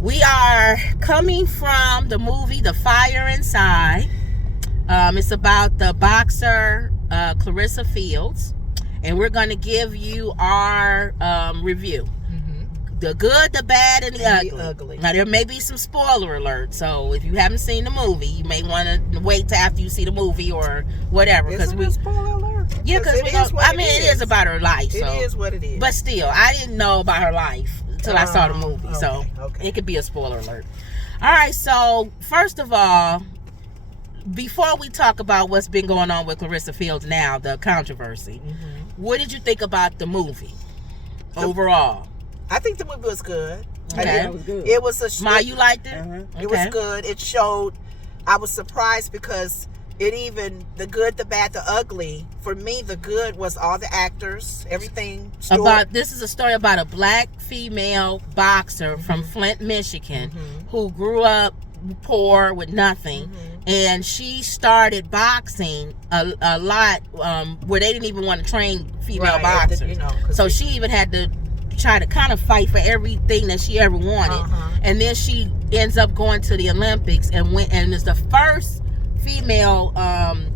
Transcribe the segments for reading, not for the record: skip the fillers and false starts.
We are coming from the movie The Fire Inside. It's about the boxer Clarrisa Shields, and we're going to give you our review. The good, the bad, and the ugly. Now, there may be some spoiler alert, so if you haven't seen the movie, you may want to wait till after you see the movie or whatever. Is it a spoiler alert? Yeah, because it is about her life. It is what it is. But still, I didn't know about her life until I saw the movie, so it could be a spoiler alert. All right, so first of all, before we talk about what's been going on with Clarrisa Shields now, the controversy, what did you think about the movie overall? I think the movie was good. Okay. It was good. It was a... Ma, you liked it? It was good. It showed... I was surprised because it even... The good, the bad, the ugly. For me, the good was all the actors, everything. This is a story about a black female boxer from Flint, Michigan, who grew up poor with nothing. And she started boxing a lot where they didn't even want to train female boxers. So she even had to try to kind of fight for everything that she ever wanted. And then she ends up going to the Olympics and is the first female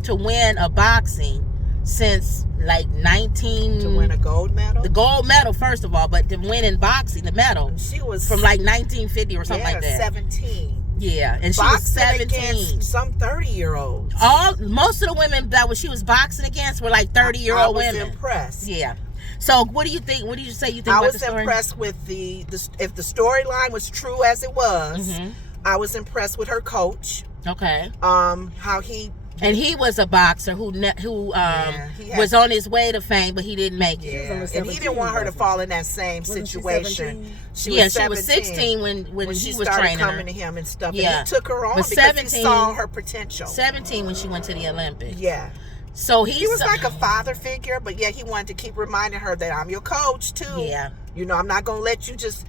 to win a boxing since like 19... To win a gold medal? The gold medal, first of all, but to win in boxing, the medal. She was... From like 1950 or something like that. 17. Yeah, and she was 17. Against some 30-year-olds. Most of the women she was boxing against were like 30-year-old women. I was impressed. Yeah. So what do you think? What did you say you think I about the was story? Impressed with if the storyline was true as it was. I was impressed with her coach. Okay. How he... And he was a boxer who was on his way to fame, but he didn't make it. Yeah. And he didn't want her to fall in that same situation. She was 16 when he was training her. Coming to him and stuff. Yeah. And he took her on because he saw her potential. 17 when she went to the Olympics. Yeah. So he was like a father figure, but yeah, he wanted to keep reminding her that I'm your coach too. Yeah. I'm not going to let you just...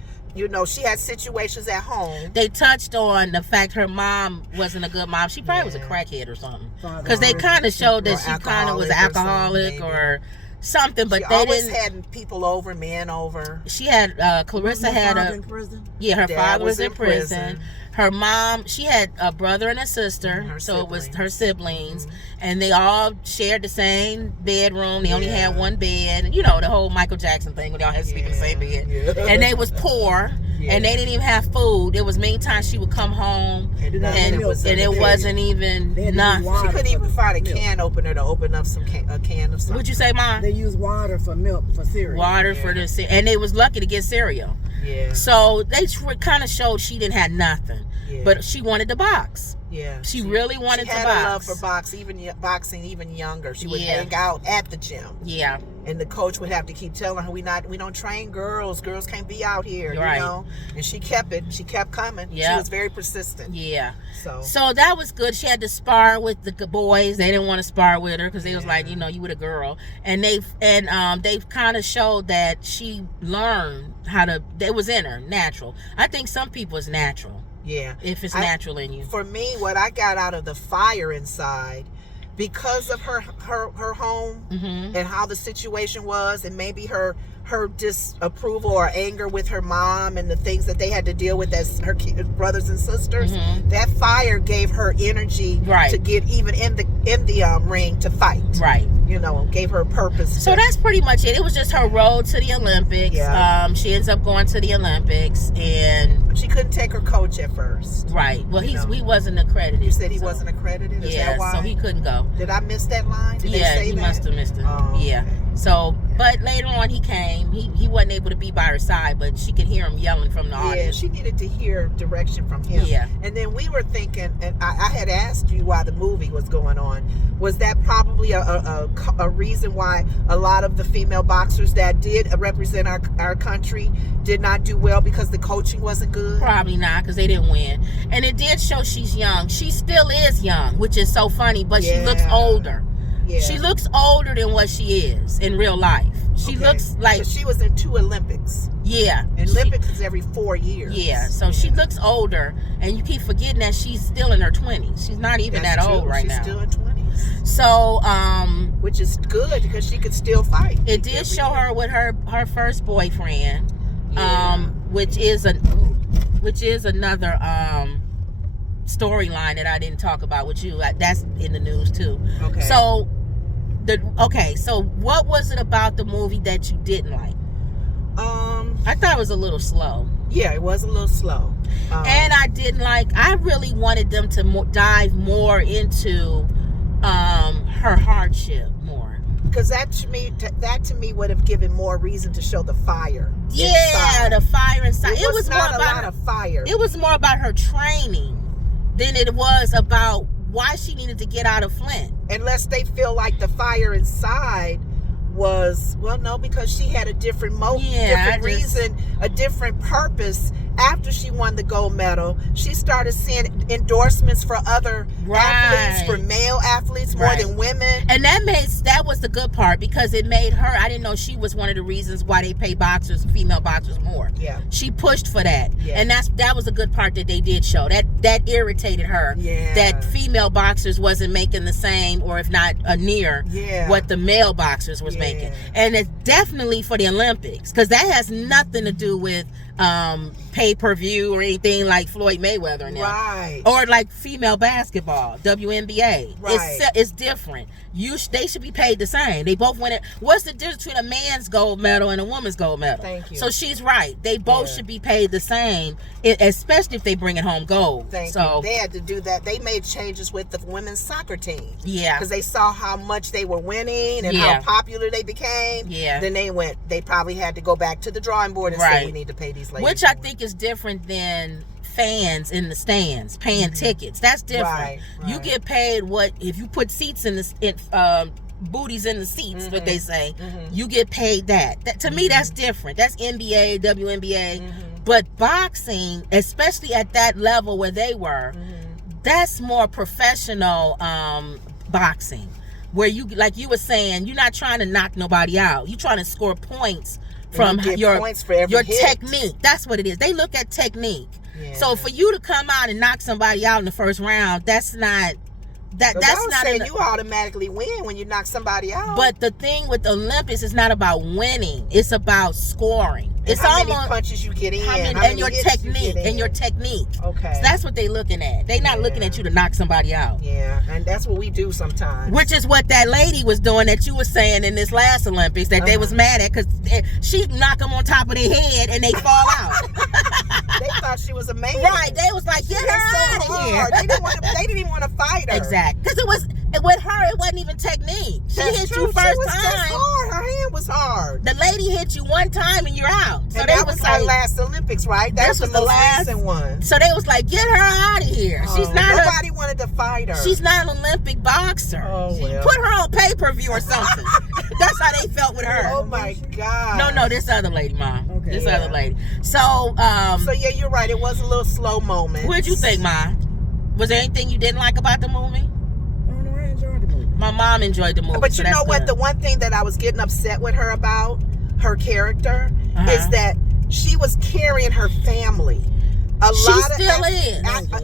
she had situations at home. They touched on the fact her mom wasn't a good mom. She probably was a crackhead or something. Because they kind of showed that she kind of was an alcoholic or something, but they didn't... had people over, men over. She had... Clarrisa had in prison? Yeah, her father was in prison. Her mom, she had a brother and a sister, it was her siblings, and they all shared the same bedroom. They only had one bed. The whole Michael Jackson thing where they all had to sleep in the same bed. And they was poor, and they didn't even have food. There was many times she would come home, and it wasn't even enough. She couldn't even find a can opener to open up a can of something. What'd you say, Mom? They use water for milk, for cereal. Water for the cereal. And they was lucky to get cereal. Yeah. So they kind of showed she didn't have nothing. Yeah. But she wanted to box. Yeah. She really wanted to box. She had a love for boxing even younger. She would hang out at the gym. Yeah. And the coach would have to keep telling her, we don't train girls. Girls can't be out here, And she kept it. She kept coming. Yeah. She was very persistent. Yeah. So that was good. She had to spar with the boys. They didn't want to spar with her because they was like, you were the girl. And they kind of showed that she learned how to. It was in her, natural. I think some people it's natural. Yeah. If it's natural in you. For me, what I got out of The Fire Inside, because of her home and how the situation was, and maybe her disapproval or anger with her mom and the things that they had to deal with as her brothers and sisters, that fire gave her energy to get even in the ring to fight. Right. Gave her purpose. So that's pretty much it. It was just her road to the Olympics. Yeah. She ends up going to the Olympics, and she couldn't take her coach at first. Right. Well, he wasn't accredited. You said he wasn't accredited? Is that why? So he couldn't go. Did I miss that line? Did they say that? Must have missed it. Oh, yeah. Okay. So, but later on he came. He wasn't able to be by her side, but she could hear him yelling from the audience. Yeah, she needed to hear direction from him. Yeah. And then we were thinking, and I had asked you why the movie was going on. Was that probably a reason why a lot of the female boxers that did represent our country did not do well because the coaching wasn't good? Probably not, because they didn't win. And it did show she's young. She still is young, which is so funny, but she looks older. Yeah. She looks older than what she is in real life. She looks like... She was in 2 Olympics. Yeah. And Olympics is every 4 years. Yeah, so she looks older, and you keep forgetting that she's still in her 20s. She's not even that old right now. She's still in 20s. So, which is good because she could still fight. It did show her with her first boyfriend, which is which is another storyline that I didn't talk about with you. That's in the news too. Okay. So what was it about the movie that you didn't like? I thought it was a little slow. Yeah, it was a little slow. And I didn't like, I really wanted them to dive more into her hardship more. Because that to me would have given more reason to show the fire. Yeah, inside. The fire inside. It was more not about a lot of fire. It was more about her training than it was about why she needed to get out of Flint. Unless they feel like the fire inside was, well, no, because she had a different different reason, a different purpose. After she won the gold medal, she started seeing endorsements for other athletes, for male athletes more than women. And that was the good part, because it made her, I didn't know she was one of the reasons why they pay female boxers more. Yeah. She pushed for that. Yeah. And that was a good part that they did show. That irritated her. Yeah. That female boxers wasn't making the same, or if not near what the male boxers was making. And it's definitely for the Olympics, because that has nothing to do with pay-per-view or anything like Floyd Mayweather and them. Right. Or like female basketball, WNBA. Right. It's different. They should be paid the same. They both win it. What's the difference between a man's gold medal and a woman's gold medal? Thank you. So she's right. They both should be paid the same, especially if they bring it home gold. Thank you. They had to do that. They made changes with the women's soccer team. Yeah. Because they saw how much they were winning and how popular they became. Yeah. Then they probably had to go back to the drawing board and say, we need to pay these ladies. Which I think is different than fans in the stands paying tickets. That's different. Right. You get paid if you put seats in the booties in the seats, what they say, you get paid that. To me, that's different. That's NBA, WNBA. But boxing, especially at that level where they were, that's more professional boxing, where you, like you were saying, you're not trying to knock nobody out. You're trying to score points from your technique. That's what it is. They look at technique. Yeah. So for you to come out and knock somebody out in the first round, that's not saying you automatically win when you knock somebody out. But the thing with the Olympics is not about winning. It's about scoring. It's how many punches you get in, and your technique. Okay. So that's what they're looking at. They're not looking at you to knock somebody out. Yeah, and that's what we do sometimes. Which is what that lady was doing that you were saying in this last Olympics that they was mad at, because she knock them on top of their head and they fall out. They thought she was amazing. Right. They was like, get her out of here. They didn't even want to fight her. Exactly. Because with her, it wasn't even technique. She hit you first was time. Just hard. Her hand was hard. The lady hit you one time and you're out. So and that was our last Olympics, right? That was the most recent one. So they was like, get her out of here. She's not. Nobody wanted to fight her. She's not an Olympic boxer. Put her on pay-per-view or something. That's how they felt with her. Oh my God. No, this other lady, Mom. Okay. This other lady. So yeah, you're right. It was a little slow moment. What'd you think, Mom? Was there anything you didn't like about the movie? I enjoyed the movie. My mom enjoyed the movie. But you know what? The one thing that I was getting upset with her about, her character, is that she was carrying her family.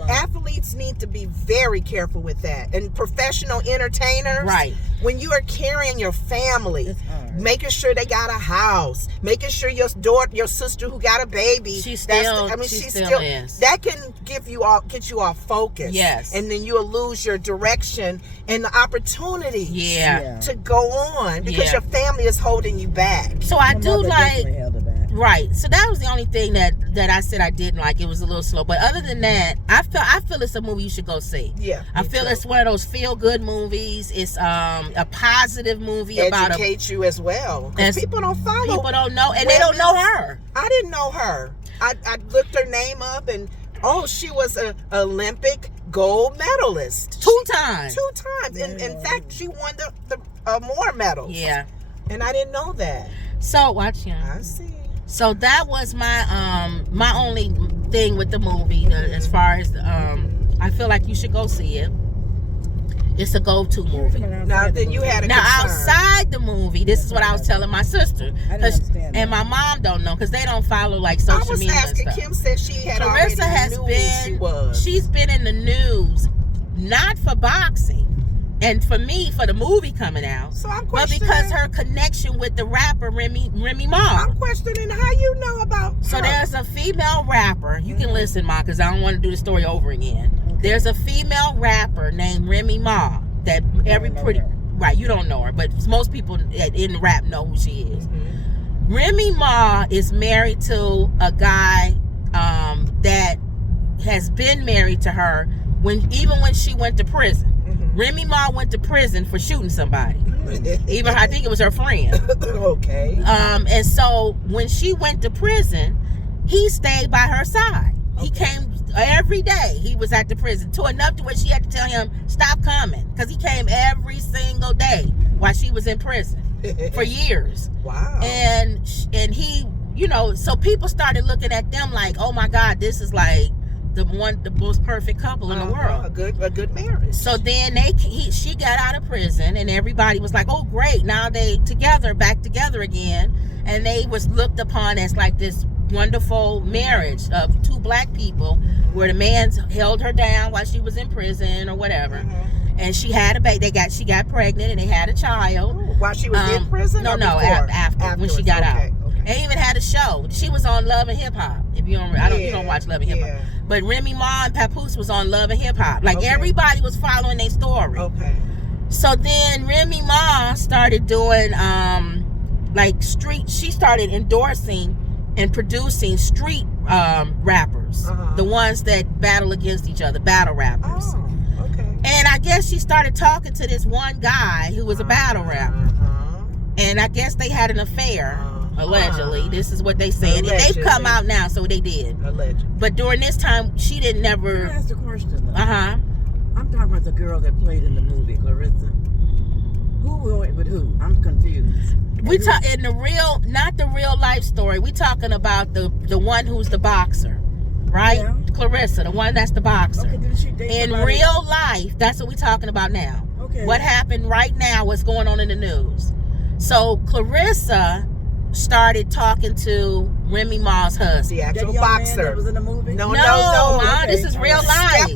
Athletes need to be very careful with that. And professional entertainers, right? When you are carrying your family, making sure they got a house, making sure your sister who got a baby, she still is. That can get you off focus. Yes. And then you'll lose your direction and the opportunity to go on because your family is holding you back. So I do like. Right. So that was the only thing that I said I didn't like. It was a little slow. But other than that, I feel it's a movie you should go see. Yeah. I feel it's one of those feel-good movies. It's a positive movie. Educate you as well. Because people don't follow. People don't know. And they don't know her. I didn't know her. I looked her name up and, she was an Olympic gold medalist. Two times. In fact, she won the more medals. Yeah. And I didn't know that. So, watch him. I see. So that was my only thing with the movie, as far as I feel like you should go see it. It's a go-to movie. Now then you had a concern. Outside the movie, this is what I was telling my sister, and my mom don't know because they don't follow like social media and stuff. Kim said she had Clarissa already knew who she was. She's been in the news, not for boxing, And for me, for the movie coming out, So I'm but questioning. because her connection with the rapper Remy Ma. I'm questioning how you know about. So her. there's a female rapper. You can listen, Ma, because I don't want to do the story over again. There's a female rapper named Remy Ma that right, you don't know her, but most people in rap know who she is. Remy Ma is married to a guy that has been married to her even when she went to prison. Remy Ma went to prison for shooting somebody. Even I think it was her friend. Okay. And so when she went to prison, he stayed by her side. He came every day. He was at the prison to enough to where she had to tell him stop coming, because he came every single day while she was in prison for years. Wow. And he, you know, so people started looking at them like, oh my God, this is like the most perfect couple in the world. A good marriage. So then she got out of prison, and everybody was like, oh great, now they back together again, and they was looked upon as like this wonderful marriage of two black people, where the man held her down while she was in prison or whatever, and she had a baby. She got pregnant, and they had a child. While she was in prison? No, or no, before? after when she got out. They even had a show. She was on Love and Hip Hop. If you don't, you don't watch Love and Hip Hop. But Remy Ma and Papoose was on Love and Hip Hop. Like everybody was following their story. Okay. So then Remy Ma started doing she started endorsing and producing street rappers, the ones that battle against each other, battle rappers. Oh, okay. And I guess she started talking to this one guy who was a battle rapper. And I guess they had an affair, allegedly. This is what they said. They've come out now, so they did. Allegedly. But during this time, she didn't Can I never. ask a question? Though? I'm talking about the girl that played in the movie, Clarissa. Who went with who? I'm confused. We talk in the real, not the real life story. We talking about the one who's the boxer, right? Yeah. Clarissa, the one that's the boxer. Okay, did she date In somebody? real life, that's what we talking about now. Okay. What happened right now? What's going on in the news? So Clarissa started talking to Remy Ma's husband. The That actual young man boxer. that was in the movie? No, Ma, okay. this is real life.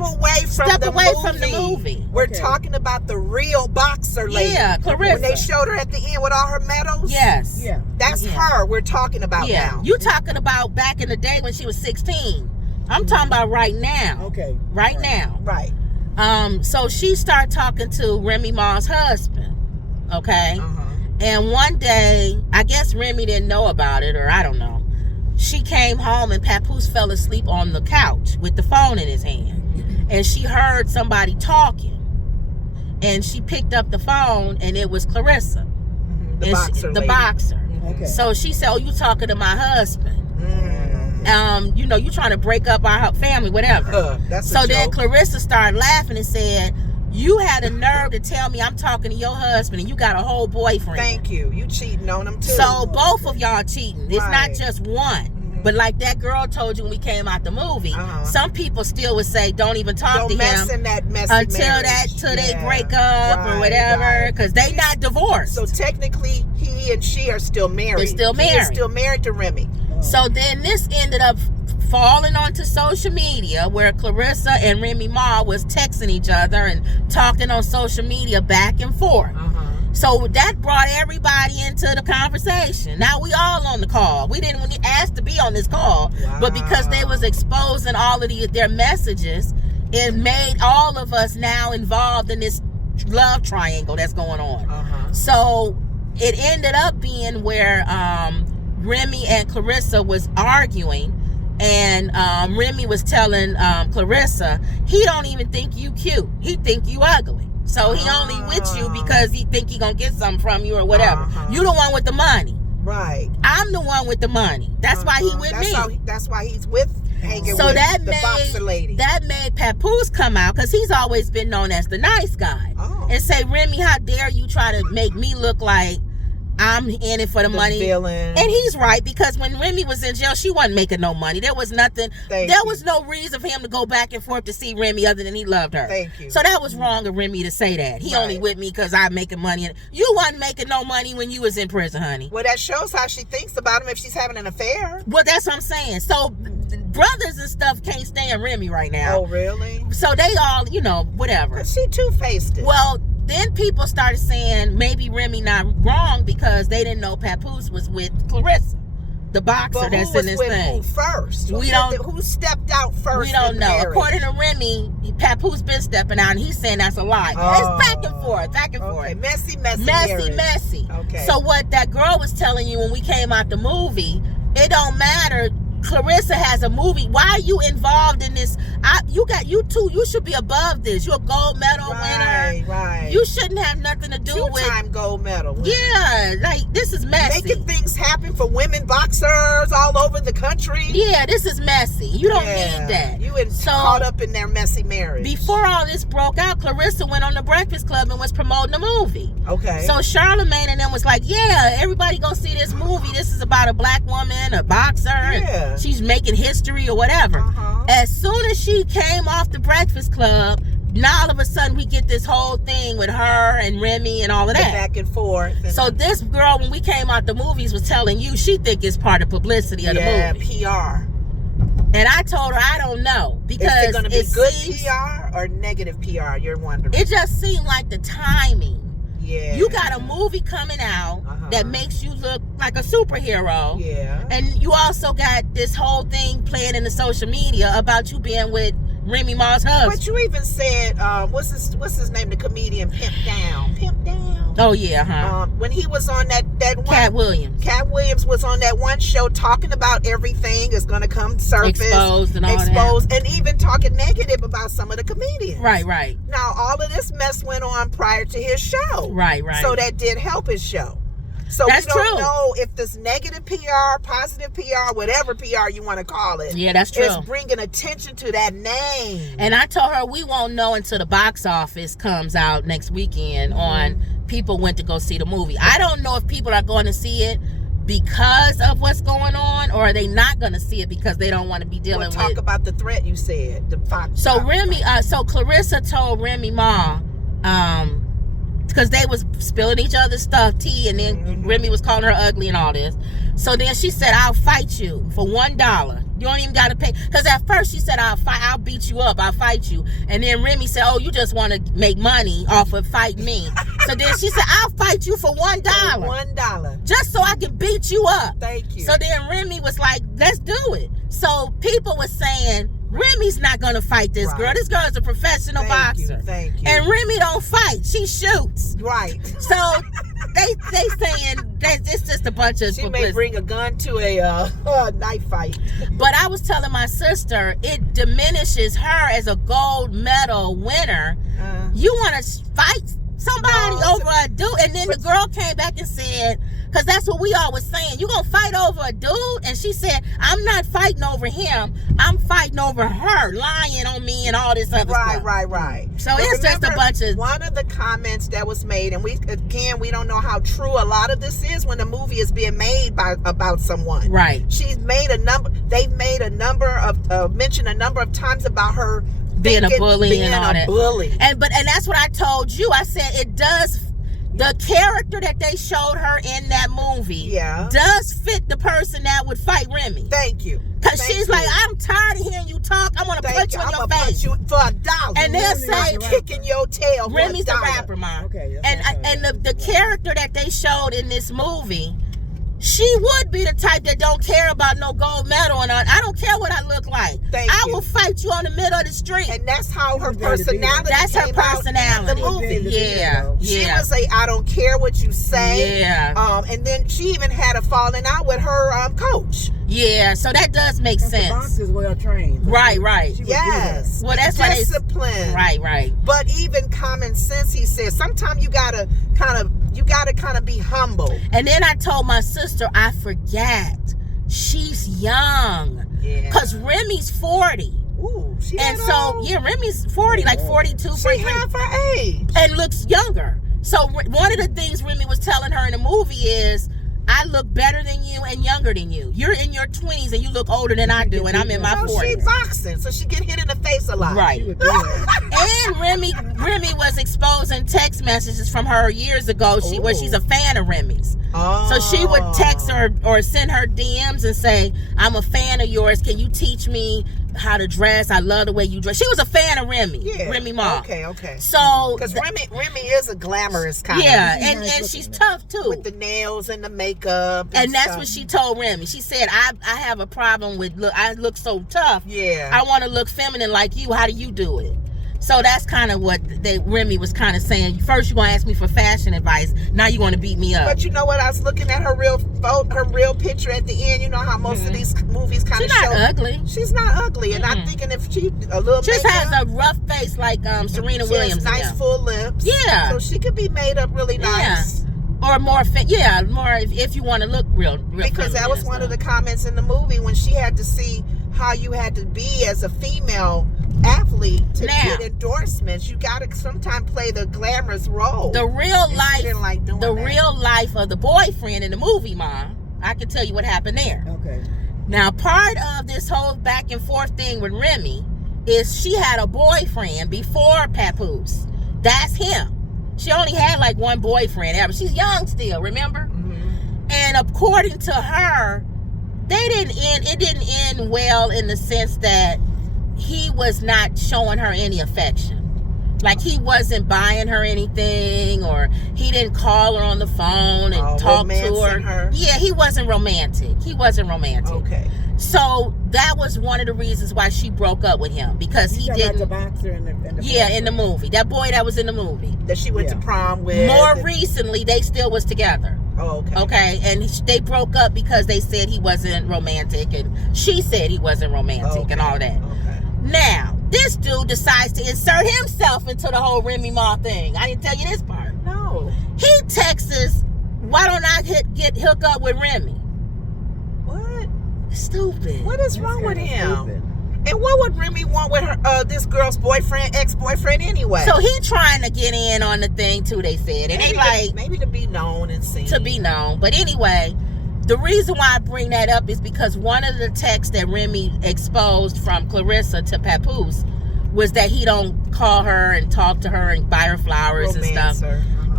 Step away from the movie. We're Okay. talking about the real boxer lady. Yeah, Clarissa. When they showed her at the end with all her medals. Yes. Yeah. That's her we're talking about Yeah. now. You talking about back in the day when she was 16. I'm talking about right now. Okay. Right now. Right. So she started talking to Remy Ma's husband. Okay. And one day, I guess Remy didn't know about it, or I don't know. She came home and Papoose fell asleep on the couch with the phone in his hand. And she heard somebody talking. And she picked up the phone, and it was Clarissa. The boxer lady. boxer. Okay. So she said, oh, you talking to my husband. You trying to break up our family, whatever. That's So a then joke. Clarissa started laughing and said, you had a nerve to tell me I'm talking to your husband and you got a whole boyfriend. Thank you. You cheating on him too. So both of y'all cheating. It's not Right. just one. But like that girl told you when we came out the movie, some people still would say, don't even talk Don't to mess him in that messy until marriage. they break up or whatever, because they not divorced. So technically, he and she are still married. They're still He is married. still married to Remy. So then this ended up falling onto social media, where Clarissa and Remy Ma was texting each other and talking on social media back and forth. So that brought everybody into the conversation. Now we all on the call. We didn't ask to be on this call, but because they was exposing all of their messages, it made all of us now involved in this love triangle that's going on. So it ended up being where Remy and Clarissa was arguing, and Remy was telling Clarissa, he don't even think you cute. He think you ugly. So he only with you because he think he gonna get something from you or whatever. You the one with the money. Right. I'm the one with the money. That's why he with me. That's why he's hanging So with that the boxer lady. That made Papoose come out, because he's always been known as the nice guy, and say, Remy, how dare you try to make me look like I'm in it for the money. Villain. And he's right, because when Remy was in jail, she wasn't making no money. There was nothing. There was no reason for him to go back and forth to see Remy other than he loved her. Thank you. So that was wrong of Remy to say that. He only with me because I'm making money. You wasn't making no money when you was in prison, honey. Well, that shows how she thinks about him if she's having an affair. Well, that's what I'm saying. So brothers and stuff can't stand Remy right now. Oh, really? So they all, whatever. But she two-faced it. Well, then people started saying maybe Remy not wrong because they didn't know Papoose was with Claressa, the boxer But that's who in was this with thing. who first? Who stepped out first? We don't in know. marriage? According to Remy, Papoose been stepping out, and he's saying that's a lie. It's back and forth, back and forth. Messy marriage. Messy. Okay. So what that girl was telling you when we came out the movie, it don't matter. Claressa has a movie. Why are you involved in this? You two. You should be above this. You're a gold medal winner. Right. You shouldn't have nothing to do with. Two-time gold medal winner. Yeah, like this is messy. Making things happen for women boxers all over the country. Yeah, this is messy. You don't need that. You caught up in their messy marriage. Before all this broke out, Claressa went on the Breakfast Club and was promoting the movie. Okay. So Charlamagne and them was like, yeah, everybody gonna see this movie. This is about a black woman, a boxer, and she's making history or whatever. As soon as she came off the Breakfast Club, now all of a sudden we get this whole thing with her and Remy and all of that. Back and forth. So this girl, when we came out the movies, was telling you she think it's part of publicity of the movie. PR. And I told her I don't know because is it going to be good seems, PR or negative PR? You're wondering. It just seemed like the timing. Yeah. You got a movie coming out that makes you look like a superhero. Yeah. And you also got this whole thing playing in the social media about you being with Remy Ma's husband. But you even said, what's his name? The comedian Pimp Down. Oh yeah, when he was on that one. Cat Williams. Cat Williams was on that one show talking about everything is going to come surface. Exposed and all that. And even talking negative about some of the comedians. Right. Now, all of this mess went on prior to his show. Right. So that did help his show. So that's we don't true. know if this negative PR, positive PR, whatever PR you want to call it. Yeah, that's true. Is bringing attention to that name. And I told her we won't know until the box office comes out next weekend on people went to go see the movie. I don't know if people are going to see it because of what's going on, or are they not going to see it because they don't want to be dealing with. Talk about the threat you said. The Fox. So Claressa told Remy Ma, because they was spilling each other's stuff, tea, and then Remy was calling her ugly and all this. So then she said, "I'll fight you for $1. You don't even got to pay." Because at first she said, "I'll beat you up. I'll fight you." And then Remy said, "Oh, you just want to make money off of fight me." So then she said, "I'll fight you for $1. $1. Just so I can beat you up." Thank you. So then Remy was like, "Let's do it." So people were saying, Remy's not gonna fight this girl. This girl is a professional boxer. Thank you. And Remy don't fight; she shoots. Right. So they saying that it's just a bunch of. She may bring a gun to a knife fight. But I was telling my sister, it diminishes her as a gold medal winner. You want to fight somebody over a dude, and then the girl came back and said, because that's what we always saying, you gonna fight over a dude? And she said, I'm not fighting over him, I'm fighting over her lying on me and all this other stuff. Right. So but it's just a bunch of. One of the comments that was made, and we don't know how true a lot of this is when a movie is being made about someone. Right. They've made a number of mentioned a number of times about her being a bully and all that. Bully. And that's what I told you. I said it does. The character that they showed her in that movie does fit the person that would fight Remy. Thank you. Because she's like, I'm tired of hearing you talk. I want to punch you in your face. Punch you for $1. And they'll say, kicking your tail. Remy's the rapper, Mom. Okay. And the character that they showed in this movie, she would be the type that don't care about no gold medal, and I don't care what I look like. I will fight you on the middle of the street. And that's how her personality. That's her personality. In the movie. Yeah. She would say, "I don't care what you say." Yeah. And then she even had a falling out with her coach. Yeah. So that does make sense. The boxers well trained. Right. Yes. Well, that's why discipline. Right. But even common sense, he says, sometimes you gotta kind of be humble. And then I told my sister, I forget, she's young. Yeah. Because Remy's 40. Ooh, Remy's 40, like 42, 43. She half her age. And looks younger. So one of the things Remy was telling her in the movie is, I look better than you and younger than you. You're in your 20s and you look older than I do, and I'm in my 40s. She boxing, so she get hit in the face a lot. Right. And Remy was exposing text messages from her years ago where she's a fan of Remy's. So she would text her or send her DMs and say, I'm a fan of yours. Can you teach me how to dress. I love the way you dress. She was a fan of Remy. Yeah. Remy Ma. Okay. So because Remy is a glamorous kind yeah, of. and she's tough too. With the nails and the makeup. And that's stuff. what she told Remy. She said, I have a problem with I look so tough. Yeah. I want to look feminine like you. How do you do it? So that's kind of what Remy was kind of saying. First, you want to ask me for fashion advice. Now you want to beat me up. But you know what? I was looking at her real picture at the end. You know how most of these movies kind of show. She's not ugly. She's not ugly. And I'm thinking if she a little just makeup, has a rough face like Serena Williams. She has nice full lips. Yeah. So she could be made up really nice. Yeah. Or more, more if you want to look real because that was one of the comments in the movie when she had to see how you had to be as a female athlete to get endorsements. You gotta sometimes play the glamorous role. The real life, real life of the boyfriend in the movie, Mom. I can tell you what happened there. Okay. Now, part of this whole back and forth thing with Remy is she had a boyfriend before Papoose. That's him. She only had like one boyfriend ever. She's young still, remember? Mm-hmm. And according to her, it didn't end well in the sense that he was not showing her any affection. Like he wasn't buying her anything, or he didn't call her on the phone and talk to her. Yeah, he wasn't romantic. Okay. So that was one of the reasons why she broke up with him, because he didn't. The boxer in the in the movie. That boy that was in the movie that she went to prom with. More recently, they still was together. Oh, okay. Okay, and they broke up because they said he wasn't romantic, and she said he wasn't romantic, and all that. Okay. Now, this dude decides to insert himself into the whole Remy Ma thing. I didn't tell you this part. No. He texts us, why don't I hook up with Remy? What? Stupid. What is wrong with him? Stupid. And what would Remy want with her this girl's ex-boyfriend anyway? So he trying to get in on the thing too, they said. And maybe to be known and seen. To be known. But anyway, the reason why I bring that up is because one of the texts that Remy exposed from Clarissa to Papoose was that he don't call her and talk to her and buy her flowers and stuff.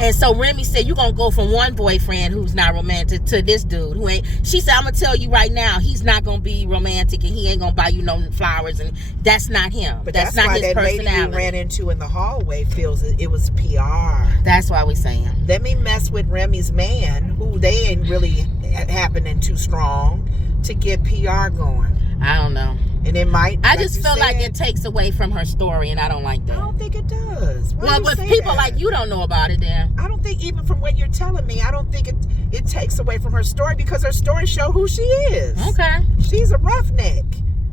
And so Remy said, you're going to go from one boyfriend who's not romantic to this dude who ain't. She said, I'm going to tell you right now, he's not going to be romantic and he ain't going to buy you no flowers. And that's not him. But that's not his personality. Lady we ran into in the hallway feels it was PR. That's why we saying. Let me mess with Remy's man, who they ain't really happening too strong, to get PR going. I don't know. And it might. I just feel like it takes away from her story, and I don't like that. I don't think it does. Well, but people like you don't know about it, then. I don't think, even from what you're telling me, I don't think it takes away from her story, because her story show who she is. Okay. She's a roughneck.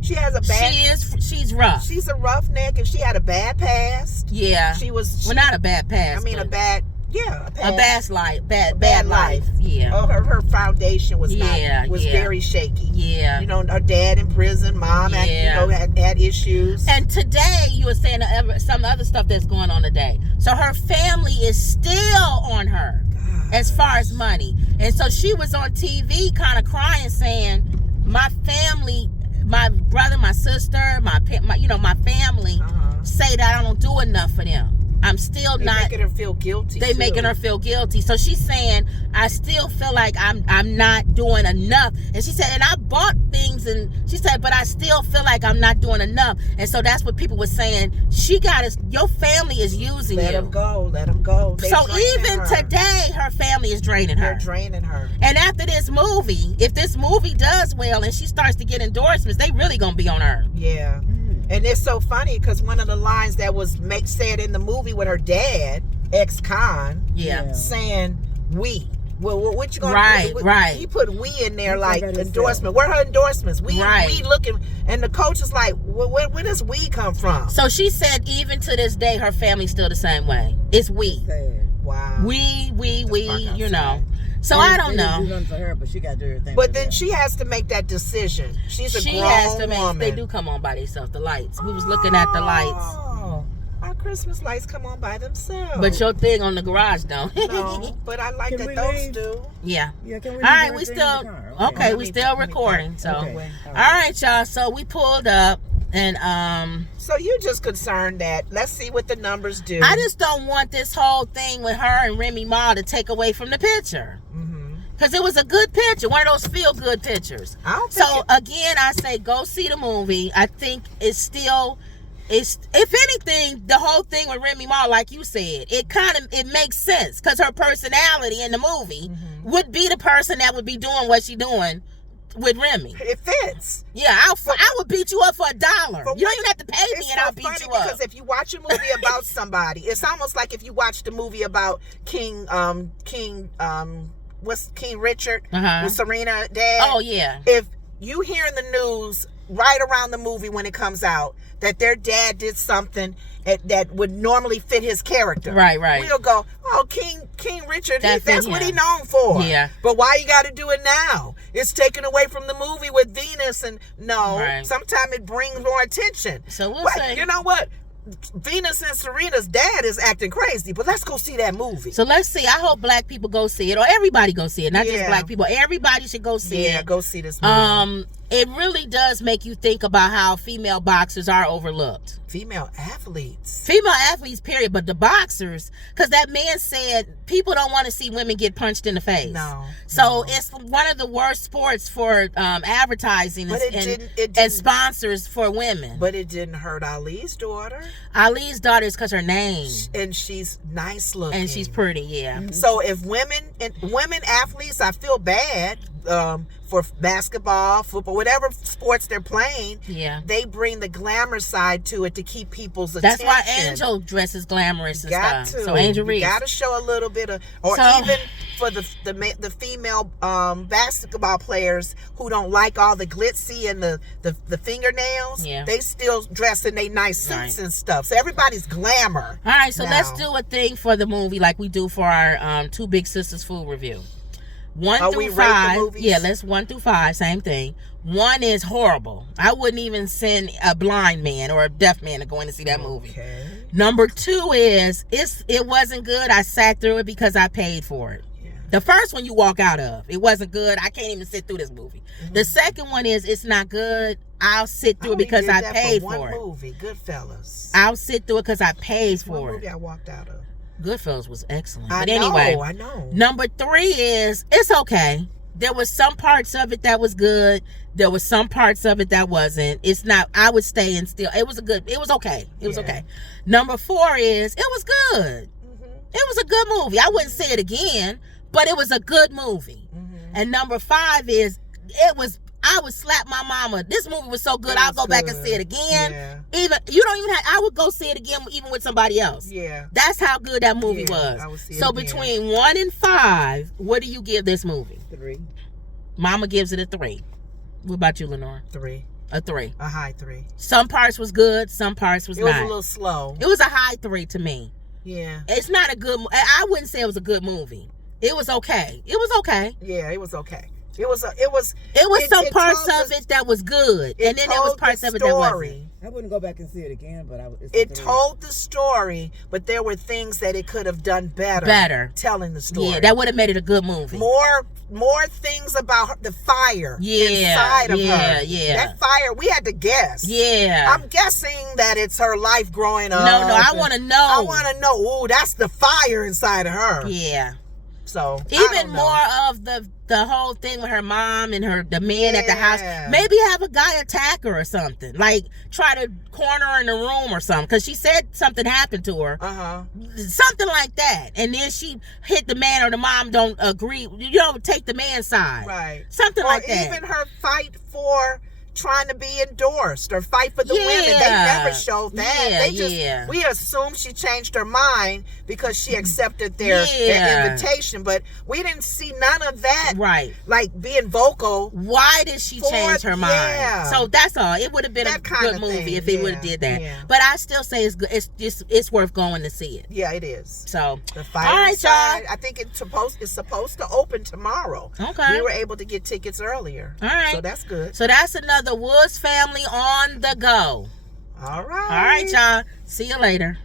She has a bad. She's rough. She's a roughneck, and she had a bad past. Yeah. Well, not a bad past. I mean, a bad. Yeah, a bad life. Yeah. Oh, her foundation was very shaky. Yeah. You know, her dad in prison, mom had issues. And today you were saying some other stuff that's going on today. So her family is still on her as far as money. And so she was on TV kind of crying, saying, my family, my brother, my sister, my family say that I don't do enough for them. I'm still not making her feel guilty. They making her feel guilty. So she's saying, I still feel like I'm not doing enough. And she said, and I bought things, and she said, but I still feel like I'm not doing enough. And so that's what people were saying. Your family is using you. Let them go. Let them go. So even today, her family is draining her. They're draining her. And after this movie, if this movie does well and she starts to get endorsements, they really gonna be on her. Yeah. And it's so funny because one of the lines that was said in the movie with her dad, ex-con, saying we. Well, what you gonna do? Right. He put we in there like endorsement. Where are her endorsements? We looking, and the coach is like, where does we come from? So she said, even to this day, her family's still the same way. It's we. Wow. We. You know. So I don't know. For her, but she got to do everything. But then she has to make that decision. She's a grown woman. They do come on by themselves. The lights. We was looking at the lights. Our Christmas lights come on by themselves. But your thing on the garage don't. No, but I like that those do. Yeah. Yeah. Can we all right. We still okay. We still recording. So all right, y'all. So we pulled up. And so you just concerned that let's see what the numbers do. I just don't want this whole thing with her and Remy Ma to take away from the picture. Because it was a good picture, one of those feel-good pictures. Again, I say go see the movie. I think it's if anything, the whole thing with Remy Ma, like you said, it makes sense because her personality in the movie would be the person that would be doing what she doing with Remy. It fits. Yeah, I would beat you up for $1. You don't even have to pay me, and I'll beat you up. Because if you watch a movie about somebody, it's almost like if you watched a movie about King Richard with Serena dad. Oh yeah. If you hear in the news right around the movie when it comes out that their dad did something that would normally fit his character, right, we'll go, oh, King Richard, that's what he's known for. Yeah. But why you got to do it now? It's taken away from the movie with Venus, and sometimes it brings more attention. So we'll say, you know what? Venus and Serena's dad is acting crazy, but let's go see that movie. So let's see. I hope black people go see it, or everybody go see it, not just black people. Everybody should go see it. Yeah, go see this movie. It really does make you think about how female boxers are overlooked. Female athletes, period. But the boxers, because that man said people don't want to see women get punched in the face. So it's one of the worst sports for advertising and sponsors for women. But it didn't hurt Ali's daughter. Ali's daughter is because her name, and she's nice looking, and she's pretty. Yeah. So if women athletes, I feel bad. For basketball, football, whatever sports they're playing, they bring the glamour side to it to keep people's attention. That's why Angel dresses glamorous and stuff. So Angel Reese, you got to show a little bit of, even for the female basketball players who don't like all the glitzy and the fingernails, they still dress in they nice suits and stuff. So everybody's glamour. All right, so let's do a thing for the movie like we do for our Two Big Sisters food review. 1 through 5. Yeah, let's 1 through 5. Same thing. 1 is horrible. I wouldn't even send a blind man or a deaf man to go in to see that movie. Okay. Number 2 is it wasn't good. I sat through it because I paid for it. Yeah. The first one you walk out of, it wasn't good. I can't even sit through this movie. The second one is it's not good. I'll sit through it because I paid for it. One movie, Goodfellas. I'll sit through it because I paid for it. One movie I walked out of. Goodfellas was excellent. I know. Number 3 is it's okay. There was some parts of it that was good. There was some parts of it that wasn't. It's not. I would stay and still. It was okay. It was okay. Number 4 is it was good. It was a good movie. I wouldn't say it again, but it was a good movie. And number 5 is I would slap my mama. This movie was so good. I'll go back and see it again. Yeah. I would go see it again even with somebody else. Yeah. That's how good that movie was. I would see so it between 1 and 5, what do you give this movie? 3. Mama gives it a 3. What about you, Lenore? 3. A 3. A high 3. Some parts was good. Some parts was not. It was a little slow. It was a high 3 to me. Yeah. It's not a good. I wouldn't say it was a good movie. It was okay. It was okay. Yeah, it was okay. It was some parts of it that was good, and then there was parts of it that wasn't. I wouldn't go back and see it again, but it told the story, but there were things that it could have done better telling the story. Yeah, that would have made it a good movie. More things about the fire inside of her. Yeah. That fire, we had to guess. Yeah. I'm guessing that it's her life growing up. No, I want to know. I want to know. Ooh, that's the fire inside of her. Yeah. So even more of the whole thing with her mom and the man at the house. Maybe have a guy attack her or something. Like try to corner her in the room or something. Because she said something happened to her. Something like that. And then she hit the man or the mom don't agree. Take the man's side. Right. Something like that. Even her fight for trying to be endorsed or fight for the women. They never showed that. We assume she changed her mind because she accepted their invitation, but we didn't see none of that. Right. Like being vocal. Why did she change her mind? So that's all. It would have been a good movie if it would have did that. Yeah. But I still say it's good. It's worth going to see it. Yeah, it is. So the fire inside, y'all. I think it's supposed to open tomorrow. Okay. We were able to get tickets earlier. All right. So that's good. So that's another Woods family on the go. All right. All right, y'all. See you later.